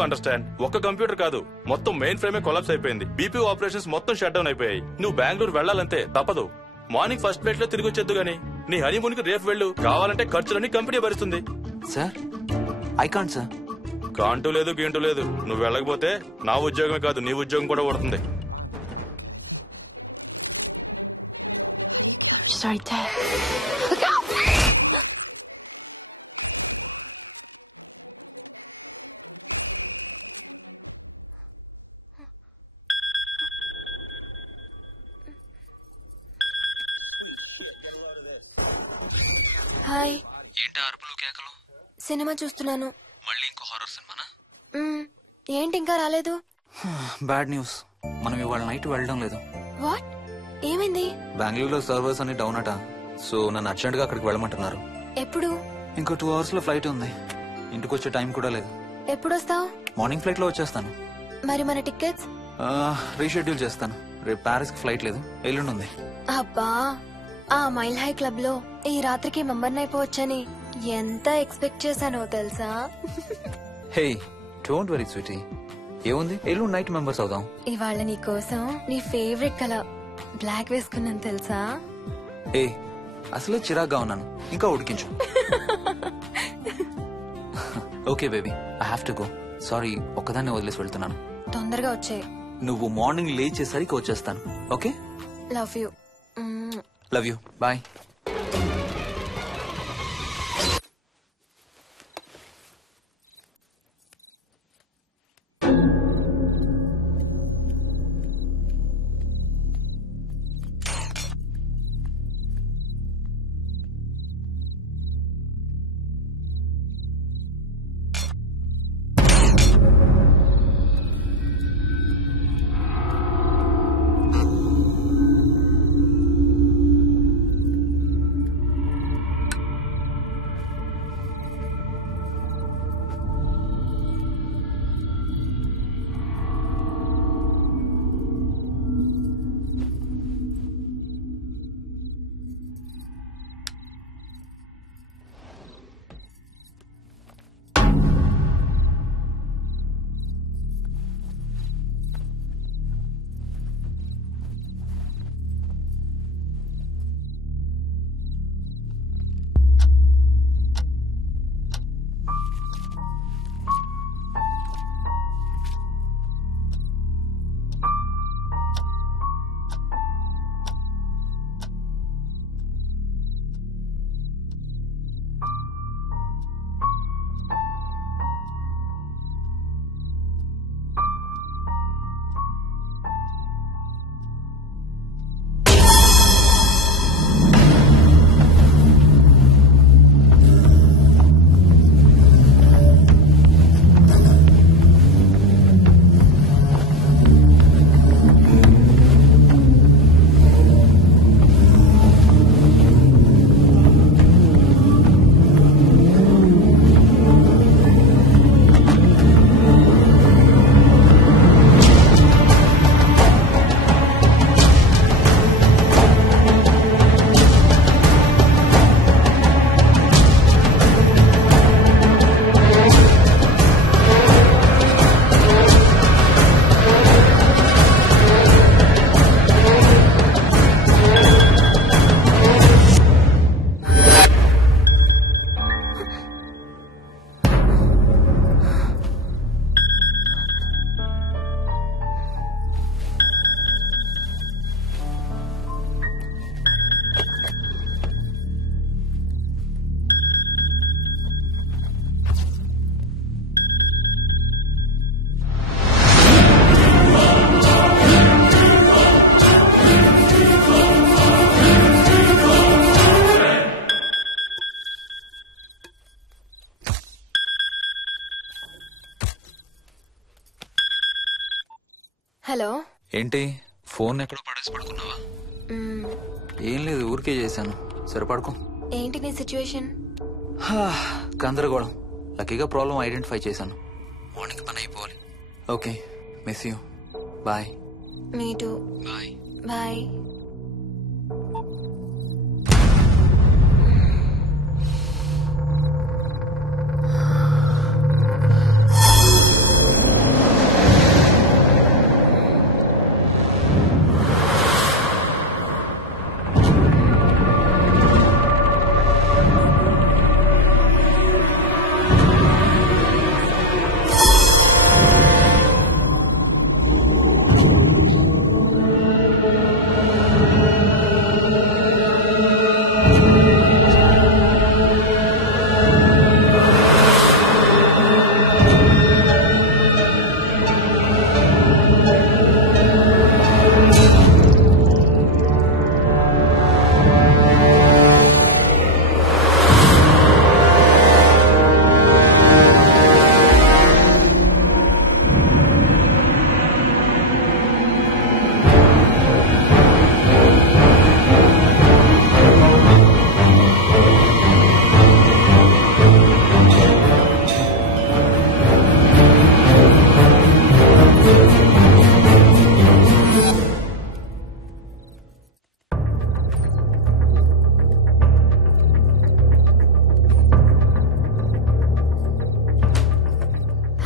Understand. ఒక్క computer కాదు, మొత్తం మెయిన్ ఫ్రేమే కొలాప్స్ అయిపోయింది. బీపీ ఆపరేషన్స్ మొత్తం షట్ డౌన్ అయిపోయాయి. నువ్వు బెంగళూరు వెళ్లాలంతే, తప్పదు. మార్నింగ్ ఫస్ట్ ఫ్లైట్ లో తిరిగి వచ్చేద్దు గానీ నీ హనీమూన్ కి రేపు వెళ్ళు. కావాలంటే ఖర్చులన్నీ కంపెనీ భరిస్తుంది. Sir I can't sir. Can't లేదు గీంటూ లేదు. నువ్వు వెళ్ళకపోతే నా ఉద్యోగమే కాదు నీ ఉద్యోగం కూడా పడుతుంది. హాయ్. ఏంటి అరుపులు కేకలు? సినిమా చూస్తున్నాను. మళ్ళీ ఇంకో హారర్ సినిమానా? ఏంటి ఇంకా రాలేదు? బ్యాడ్ న్యూస్, మనం ఇవాళ నైట్ వెళ్ళడం లేదు. వాట్? ఏమైంది? బెంగళూరులో సర్వర్స్ అన్ని డౌన్ అట. సో నన్ను అర్జెంట్ గా అక్కడికి వెళ్ళమంటున్నారు. ఎప్పుడు? ఇంకో 2 hours లో ఫ్లైట్ ఉంది. ఇంటికి వచ్చే టైం కూడా లేదు. ఎప్పుడు వస్తావు? మార్నింగ్ ఫ్లైట్ లో వచ్చేస్తాను. మరి మన టికెట్స్? రీషెడ్యూల్ చేస్తాను. రేపు ప్యారిస్ కి ఫ్లైట్ లేదు, ఎల్లుండి ఉంది. అబ్బా, ఆ మైల్ హై క్లబ్ లో ఈ రాత్రికి మెంబర్ అయిపోవచ్చని ఎంత ఎక్స్పెక్ట్ చేశానో తెలుసా? హే డోంట్ వరీ స్వీటీ, ఏముంది, ఎల్లుండి నైట్ మెంబర్స్ అవుదాం. ఇవాళ నీ కోసం నీ ఫేవరెట్ కలర్ బ్లాక్ వేసుకున్నాను తెలుసా? ఏ అసలే చిరాగ్గా ఉన్నాను, ఇంకా ఉడికించు. Okay baby, I have to go. Sorry, ఒక్కదాన్ని వదిలేసి వెళ్తున్నాను. తొందరగా వచ్చాయి. నువ్వు మార్నింగ్ లేచేసరికి వచ్చేస్తాను. Okay? Love you. Love you, bye. Hello. ఏంటి ఫోన్ ఎక్కడో పడేసి పడుకున్నావా? ఏం లేదు, ఊరికే చేశాను. సరే పడుకో. ఏంటి నీ సిచ్యువేషన్? గందరగోళం. లక్కీగా ప్రాబ్లం ఐడెంటిఫై చేశాను. మార్నింగ్ పని అయిపోవాలి. Okay, miss you. Bye. Me too. Bye. Bye.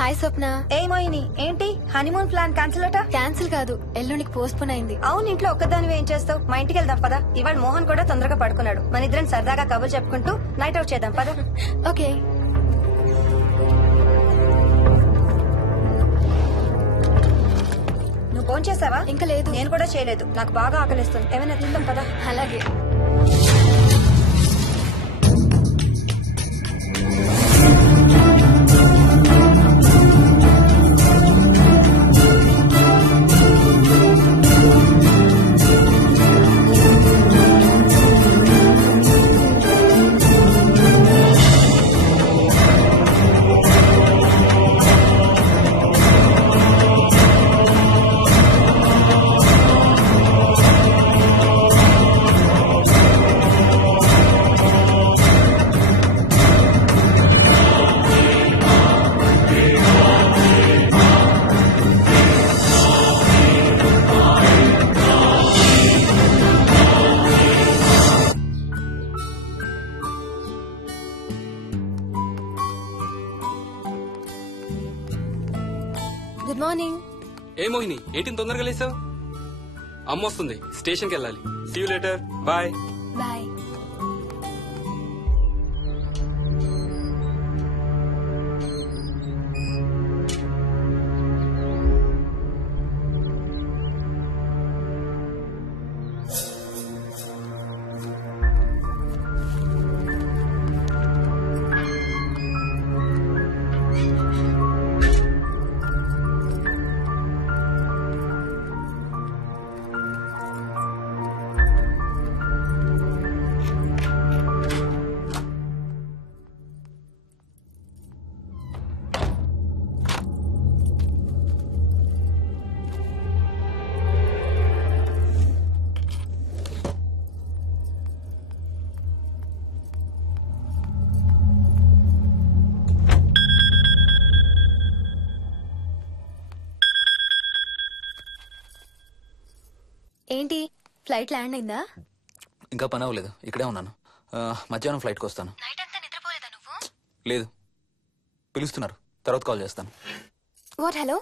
Hi Swapna. ఏ మోహిని, ఏంటి హనీమూన్ ప్లాన్ క్యాన్సిల్ అట? క్యాన్సిల్ కాదు, ఎల్లుండికి పోస్ట్ పోన్ అయింది. అవును, ఇంట్లో ఒక్కదానివి ఏం చేస్తావు? మా ఇంటికి వెళ్దాం పదా. ఇవాళ మోహన్ కూడా తొందరగా పడుకున్నాడు. మన ఇద్దరం సరదాగా కబుర్లు చెప్పుకుంటూ నైట్ అవుట్ చేద్దాం పదా. ఓకే. నువ్వు ఫోన్ చేసావా? ఇంకా లేదు. నేను కూడా చేయలేదు. నాకు బాగా ఆకలిస్తుంది. ఏమైనా తిందాం పదా. అలాగే. Good morning. ఏ మోహిని, ఏంటి తొందరగా లేసావు? అమ్మ వస్తుంది, స్టేషన్కి వెళ్ళాలి. See you later. Bye. Bye. ఏంటి, ఫ్లైట్ ల్యాండ్ అయిందా? ఇంకా పని అవ్వలేదు, ఇక్కడే ఉన్నాను. మధ్యాహ్నం ఫ్లైట్కి వస్తాను. నైట్ అంతా నిద్రపోలేదా నువ్వు? లేదు, పిలుస్తున్నారు, తర్వాత కాల్ చేస్తాను. వాట్? హలో.